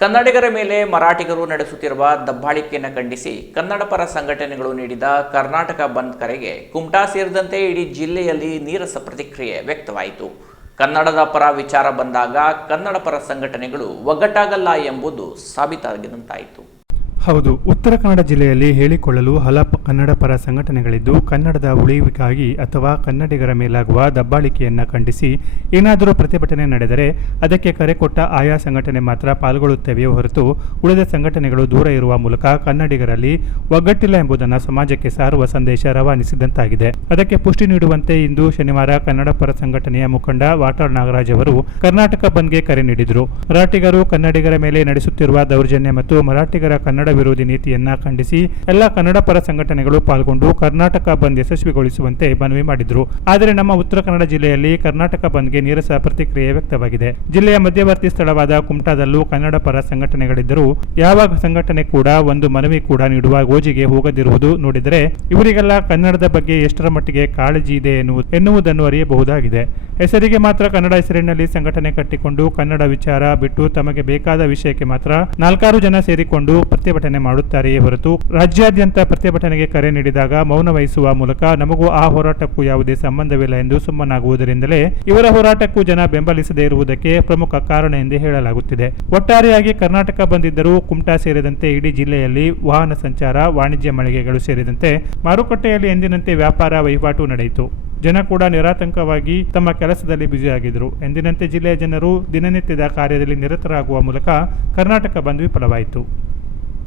ಕನ್ನಡಿಗರ ಮೇಲೆ ಮರಾಠಿಗರು ನಡೆಸುತ್ತಿರುವ ದಬ್ಬಾಳಿಕೆಯನ್ನು ಖಂಡಿಸಿ ಕನ್ನಡ ಪರ ಸಂಘಟನೆಗಳು ನೀಡಿದ ಕರ್ನಾಟಕ ಬಂದ್ ಕರೆಗೆ ಕುಮಟಾ ಸೇರಿದಂತೆ ಇಡೀ ಜಿಲ್ಲೆಯಲ್ಲಿ ನೀರಸ ಪ್ರತಿಕ್ರಿಯೆ ವ್ಯಕ್ತವಾಯಿತು. ಕನ್ನಡದ ಪರ ವಿಚಾರ ಬಂದಾಗ ಕನ್ನಡ ಪರ ಸಂಘಟನೆಗಳು ಒಗ್ಗಟ್ಟಾಗಲ್ಲ ಎಂಬುದು ಸಾಬೀತಾಗಿದಂತಾಯಿತು ಹೌದು, ಉತ್ತರ ಕನ್ನಡ ಜಿಲ್ಲೆಯಲ್ಲಿ ಹೇಳಿಕೊಳ್ಳಲು ಹಲವು ಕನ್ನಡ ಪರ ಸಂಘಟನೆಗಳಿದ್ದು, ಕನ್ನಡದ ಉಳಿವಿಗಾಗಿ ಅಥವಾ ಕನ್ನಡಿಗರ ಮೇಲಾಗುವ ದಬ್ಬಾಳಿಕೆಯನ್ನು ಖಂಡಿಸಿ ಏನಾದರೂ ಪ್ರತಿಭಟನೆ ನಡೆದರೆ ಅದಕ್ಕೆ ಕರೆ ಕೊಟ್ಟ ಆಯಾ ಸಂಘಟನೆ ಮಾತ್ರ ಪಾಲ್ಗೊಳ್ಳುತ್ತವೆಯೇ ಹೊರತು ಉಳಿದ ಸಂಘಟನೆಗಳು ದೂರ ಇರುವ ಮೂಲಕ ಕನ್ನಡಿಗರಲ್ಲಿ ಒಗ್ಗಟ್ಟಿಲ್ಲ ಎಂಬುದನ್ನು ಸಮಾಜಕ್ಕೆ ಸಾರುವ ಸಂದೇಶ ರವಾನಿಸಿದಂತಾಗಿದೆ. ಅದಕ್ಕೆ ಪುಷ್ಟಿ ನೀಡುವಂತೆ ಇಂದು ಶನಿವಾರ ಕನ್ನಡ ಪರ ಸಂಘಟನೆಯ ಮುಖಂಡ ವಾಟಾಳ್ ನಾಗರಾಜ್ ಅವರು ಕರ್ನಾಟಕ ಬಂದ್ಗೆ ಕರೆ ನೀಡಿದರು. ಮರಾಠಿಗರು ಕನ್ನಡಿಗರ ಮೇಲೆ ನಡೆಸುತ್ತಿರುವ ದೌರ್ಜನ್ಯ ಮತ್ತು ಮರಾಠಿಗರ ಕನ್ನಡ ವಿರೋಧಿ ನೀತಿಯನ್ನ ಖಂಡಿಸಿ ಎಲ್ಲ ಕನ್ನಡ ಪರ ಸಂಘಟನೆಗಳು ಪಾಲ್ಗೊಂಡು ಕರ್ನಾಟಕ ಬಂದ್ ಯಶಸ್ವಿಗೊಳಿಸುವಂತೆ ಮನವಿ ಮಾಡಿದ್ರು. ಆದರೆ ನಮ್ಮ ಉತ್ತರ ಕನ್ನಡ ಜಿಲ್ಲೆಯಲ್ಲಿ ಕರ್ನಾಟಕ ಬಂದ್ಗೆ ನೀರಸ ಪ್ರತಿಕ್ರಿಯೆ ವ್ಯಕ್ತವಾಗಿದೆ. ಜಿಲ್ಲೆಯ ಮಧ್ಯವರ್ತಿ ಸ್ಥಳವಾದ ಕುಮಟಾದಲ್ಲೂ ಕನ್ನಡ ಪರ ಸಂಘಟನೆಗಳಿದ್ದರೂ ಯಾವ ಸಂಘಟನೆ ಕೂಡ ಒಂದು ಮನವಿ ಕೂಡ ನೀಡುವ ಗೋಜಿಗೆ ಹೋಗದಿರುವುದು ನೋಡಿದರೆ ಇವರಿಗೆಲ್ಲ ಕನ್ನಡದ ಬಗ್ಗೆ ಎಷ್ಟರ ಮಟ್ಟಿಗೆ ಕಾಳಜಿ ಇದೆ ಎನ್ನುವು- ಎನ್ನುವುದನ್ನು ಅರಿಯಬಹುದಾಗಿದೆ. ಹೆಸರಿಗೆ ಮಾತ್ರ ಕನ್ನಡ ಹೆಸರಿನಲ್ಲಿ ಸಂಘಟನೆ ಕಟ್ಟಿಕೊಂಡು ಕನ್ನಡ ವಿಚಾರ ಬಿಟ್ಟು ತಮಗೆ ಬೇಕಾದ ವಿಷಯಕ್ಕೆ ಮಾತ್ರ ನಾಲ್ಕಾರು ಜನ ಸೇರಿಕೊಂಡು ಪ್ರತಿಭಟನೆ ಮಾಡುತ್ತಾರೆಯೇ ಹೊರತು ರಾಜ್ಯಾದ್ಯಂತ ಪ್ರತಿಭಟನೆಗೆ ಕರೆ ನೀಡಿದಾಗ ಮೌನ ವಹಿಸುವ ಮೂಲಕ ನಮಗೂ ಆ ಹೋರಾಟಕ್ಕೂ ಯಾವುದೇ ಸಂಬಂಧವಿಲ್ಲ ಎಂದು ಸುಮ್ಮನಾಗುವುದರಿಂದಲೇ ಇವರ ಹೋರಾಟಕ್ಕೂ ಜನ ಬೆಂಬಲಿಸದೇ ಇರುವುದಕ್ಕೆ ಪ್ರಮುಖ ಕಾರಣ ಎಂದು ಹೇಳಲಾಗುತ್ತಿದೆ. ಒಟ್ಟಾರೆಯಾಗಿ ಕರ್ನಾಟಕ ಬಂದಿದ್ದರೂ ಕುಮಟಾ ಸೇರಿದಂತೆ ಇಡೀ ಜಿಲ್ಲೆಯಲ್ಲಿ ವಾಹನ ಸಂಚಾರ, ವಾಣಿಜ್ಯ ಮಳಿಗೆಗಳು ಸೇರಿದಂತೆ ಮಾರುಕಟ್ಟೆಯಲ್ಲಿ ಎಂದಿನಂತೆ ವ್ಯಾಪಾರ ವಹಿವಾಟು ನಡೆಯಿತು. ಜನ ಕೂಡ ನಿರಾತಂಕವಾಗಿ ತಮ್ಮ ಕೆಲಸದಲ್ಲಿ ಬ್ಯುಸಿಯಾಗಿದ್ದರು. ಎಂದಿನಂತೆ ಜಿಲ್ಲೆಯ ಜನರು ದಿನನಿತ್ಯದ ಕಾರ್ಯದಲ್ಲಿ ನಿರತರಾಗುವ ಮೂಲಕ ಕರ್ನಾಟಕ ಬಂದ್ ವಿಫಲವಾಯಿತು.